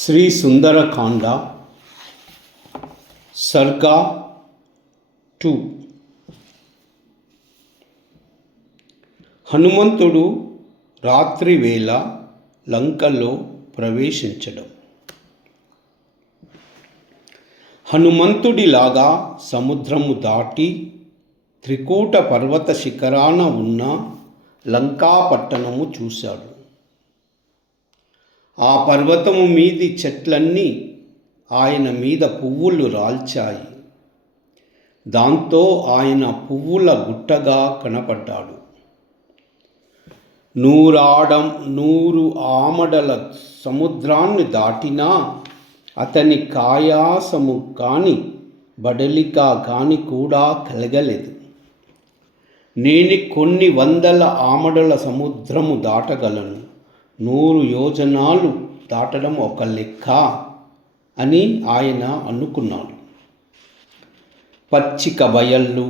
శ్రీ సుందరకాండ సర్గా 2. హనుమంతుడు రాత్రివేళ లంకలో ప్రవేశించడం. హనుమంతుడిలాగా సముద్రము దాటి త్రికూట పర్వత శిఖరాన ఉన్న లంకాపట్టణము చూశాడు. ఆ పర్వతము మీది చెట్లన్నీ ఆయన మీద పువ్వులు రాల్చాయి. దాంతో ఆయన పువ్వుల గుట్టగా కనపడ్డాడు. 100 ఆమడల సముద్రాన్ని దాటినా అతని కాయాసము కాని బడలిక కాని కూడా కలగలేదు. నేను కొన్ని వందల ఆమడల సముద్రము దాటగలను, 100 యోజనాలు దాటడం ఒక లెక్క అని ఆయన అనుకున్నాడు. పచ్చిక బయళ్ళు,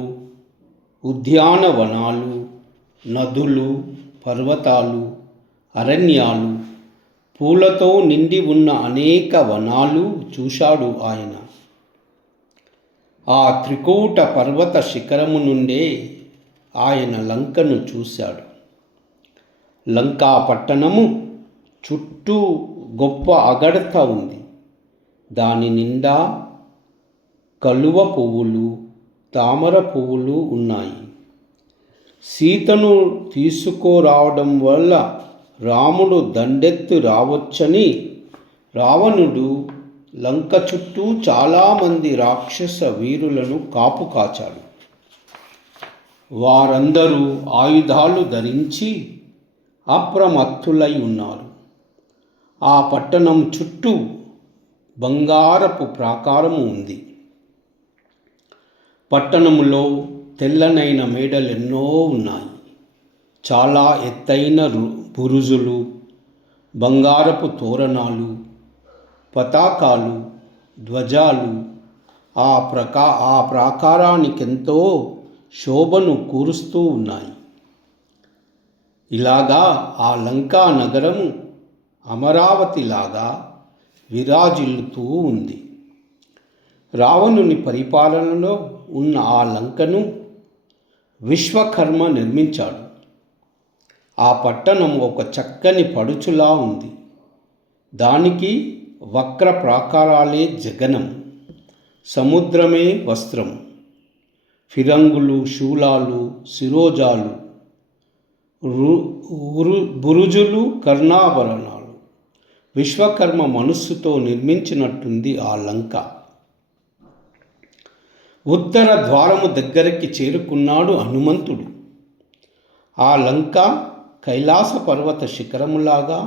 ఉద్యానవనాలు, నదులు, పర్వతాలు, అరణ్యాలు, పూలతో నిండి ఉన్న అనేక వనాలు చూశాడు ఆయన. ఆ త్రికూట పర్వత శిఖరము నుండే ఆయన లంకను చూశాడు. లంకా పట్టణము చుట్టూ గొప్ప అగడత ఉంది. దాని నిండా కలువ పువ్వులు, తామర పువ్వులు ఉన్నాయి. సీతను తీసుకురావడం వల్ల రాముడు దండెత్తు రావచ్చని రావణుడు లంక చుట్టూ చాలామంది రాక్షస వీరులను కాపు కాచాడు. వారందరూ ఆయుధాలు ధరించి అప్రమత్తులై ఉన్నారు. ఆ పట్టణం చుట్టూ బంగారపు ప్రాకారము ఉంది. పట్టణములో తెల్లనైన మేడలెన్నో ఉన్నాయి. చాలా ఎత్తైన బురుజులు, బంగారపు తోరణాలు, పతాకాలు, ధ్వజాలు ఆ ప్రాకారానికెంతో శోభను కూరుస్తూ ఉన్నాయి. ఇలాగా ఆ లంకా నగరము అమరావతిలాగా విరాజిల్లుతూ ఉంది. రావణుని పరిపాలనలో ఉన్న ఆ లంకను విశ్వకర్మ నిర్మించాడు. ఆ పట్టణం ఒక చక్కని పడుచులా ఉంది. దానికి వక్ర ప్రాకారాలే జగనం, సముద్రమే వస్త్రం, ఫిరంగులు, శూలాలు, శిరోజాలు, బురుజులు, కర్ణాభరణాలు. విశ్వకర్మ మనస్సుతో నిర్మించినట్టుంది ఆ లంక. ఉత్తర ద్వారము దగ్గరికి చేరుకున్నాడు హనుమంతుడు. ఆ లంక కైలాస పర్వత శిఖరములాగా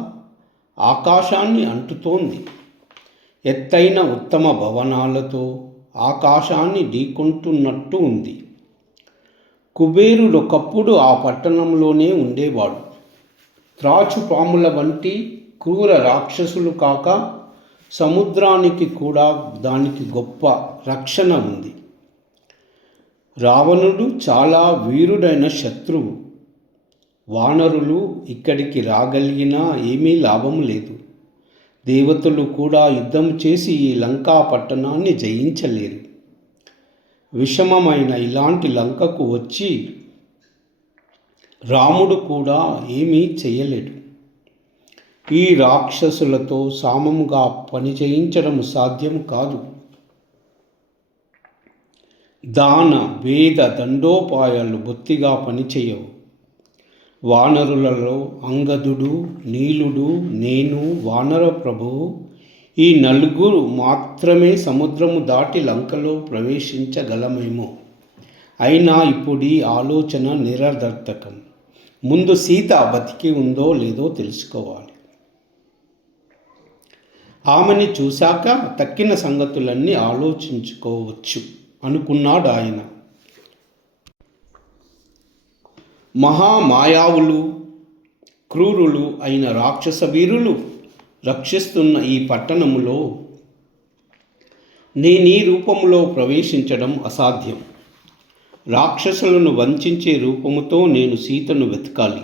ఆకాశాన్ని అంటుతోంది. ఎత్తైన ఉత్తమ భవనాలతో ఆకాశాన్ని ఢీకొంటున్నట్టు ఉంది. కుబేరుడు ఒకప్పుడు ఆ పట్టణంలోనే ఉండేవాడు. త్రాచుపాముల వంటి క్రూర రాక్షసులు కాక సముద్రానికి కూడా దానికి గొప్ప రక్షణ ఉంది. రావణుడు చాలా వీరుడైన శత్రువు. వానరులు ఇక్కడికి రాగలిగినా ఏమీ లాభం లేదు. దేవతలు కూడా యుద్ధం చేసి ఈ లంకా పట్టణాన్ని జయించలేరు. విషమమైన ఇలాంటి లంకకు వచ్చి రాముడు కూడా ఏమీ చేయలేడు. ఈ రాక్షసులతో సామముగా పని చేయించడం సాధ్యం కాదు. దాన వేద దండోపాయాలు బొత్తిగా పనిచేయవు. వానరులలో అంగదుడు, నీలుడు, నేను, వానర ప్రభువు ఈ 4 మాత్రమే సముద్రము దాటి లంకలో ప్రవేశించగలమేమో. అయినా ఇప్పుడు ఈ ఆలోచన నిరర్థకం. ముందు సీత బతికి ఉందో లేదో తెలుసుకోవాలి. ఆమెని చూశాక తక్కిన సంగతులన్నీ ఆలోచించుకోవచ్చు అనుకున్నాడు ఆయన. మహామాయావులు, క్రూరులు అయిన రాక్షస వీరులు రక్షిస్తున్న ఈ పట్టణములో నేనీ రూపములో ప్రవేశించడం అసాధ్యం. రాక్షసులను వంచే రూపముతో నేను సీతను వెతకాలి.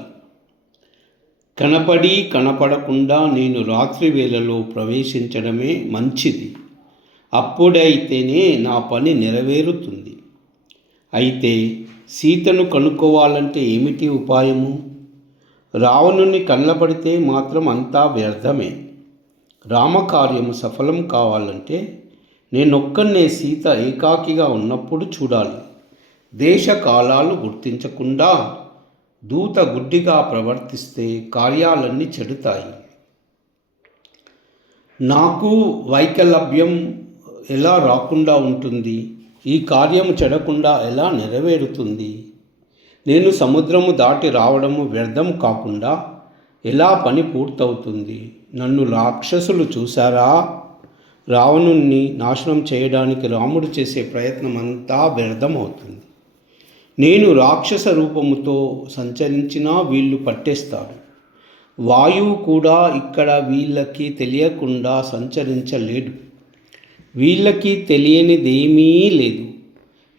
కనపడి కనపడకుండా నేను రాత్రి వేళలో ప్రవేశించడమే మంచిది. అప్పుడైతేనే నా పని నెరవేరుతుంది. అయితే సీతను కనుక్కోవాలంటే ఏమిటి ఉపాయము? రావణుని కళ్ళబడితే మాత్రం అంతా వ్యర్థమే. రామకార్యము సఫలం కావాలంటే నేనొక్కనే సీత ఏకాకిగా ఉన్నప్పుడు చూడాలి. దేశ కాలాలు గుర్తించకుండా దూత గుడ్డిగా ప్రవర్తిస్తే కార్యాలన్నీ చెడుతాయి. నాకు వైకలభ్యం ఎలా రాకుండా ఉంటుంది? ఈ కార్యము చెడకుండా ఎలా నెరవేరుతుంది? నేను సముద్రము దాటి రావడము వ్యర్థం కాకుండా ఎలా పని పూర్తవుతుంది? నన్ను రాక్షసులు చూశారా? రావణుణ్ణి నాశనం చేయడానికి రాముడు చేసే ప్రయత్నం అంతా వ్యర్థమవుతుంది. నేను రాక్షస రూపముతో సంచరించినా వీళ్ళు పట్టేస్తారు. వాయువు కూడా ఇక్కడ వీళ్ళకి తెలియకుండా సంచరించలేడు. వీళ్ళకి తెలియనిదేమీ లేదు.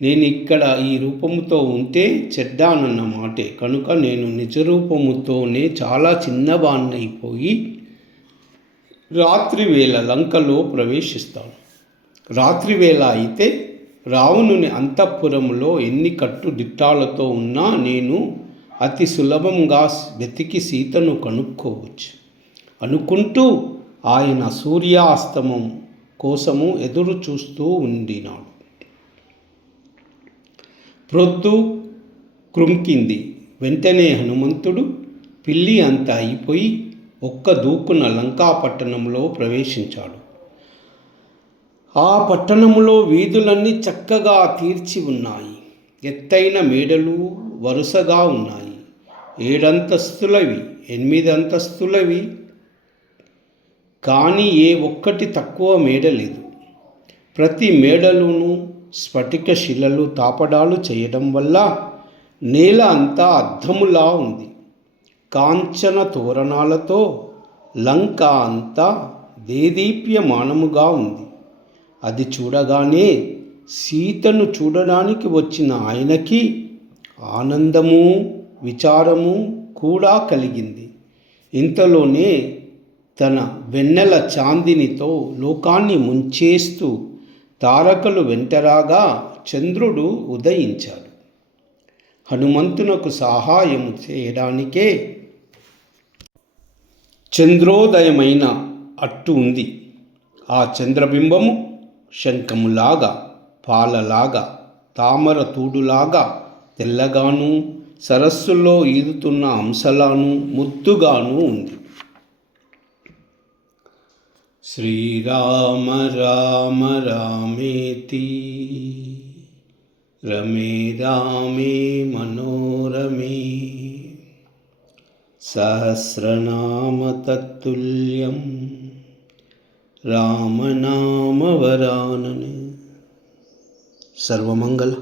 నేను ఇక్కడ ఈ రూపముతో ఉంటే చెడ్డానన్న మాటే. కనుక నేను నిజరూపముతోనే చాలా చిన్నవాణ్ణైపోయి రాత్రివేళ లంకలో ప్రవేశిస్తాను. రాత్రివేళ అయితే రావణుని అంతఃపురములో ఎన్ని కట్టుదిట్టాలతో ఉన్నా నేను అతి సులభంగా వెతికి సీతను కనుక్కోవచ్చు అనుకుంటూ ఆయన సూర్యాస్తమం కోసము ఎదురు చూస్తూ ఉండినాడు. ప్రొద్దు కృంకింది. వెంటనే హనుమంతుడు పిల్లి అంతా అయిపోయి ఒక్క దూకున లంకాపట్టణంలో ప్రవేశించాడు. ఆ పట్టణంలో వీధులన్నీ చక్కగా తీర్చి ఉన్నాయి. ఎత్తైన మేడలు వరుసగా ఉన్నాయి. 7 అంతస్తులవి, 8 అంతస్తులవి, కానీ ఏ ఒక్కటి తక్కువ మేడ లేదు. ప్రతి మేడలోనూ స్ఫటిక శిలలు తాపడాలు చేయడం వల్ల నేల అంతా అద్దములా ఉంది. కాంచన తోరణాలతో లంక అంతా దేదీప్యమానముగా ఉంది. అది చూడగానే సీతను చూడడానికి వచ్చిన ఆయనకి ఆనందము విచారము కూడా కలిగింది. ఇంతలోనే తన వెన్నెల చాందినితో లోకాన్ని ముంచేస్తూ తారకలు వెంటరాగా చంద్రుడు ఉదయించాడు. హనుమంతునకు సహాయము చేయడానికే చంద్రోదయమైన అట్టు ఉంది. ఆ చంద్రబింబము శంఖములాగా, పాలలాగా, తామర తూడులాగా తెల్లగాను, సరస్సులో ఈదుతున్న అంశలాను ముద్దుగాను ఉంది. శ్రీరామ రామ రామేతి రమే రామే మనోరమే సహస్రనామ తత్తుల్యం రామనామవరాననే. సర్వమంగళ.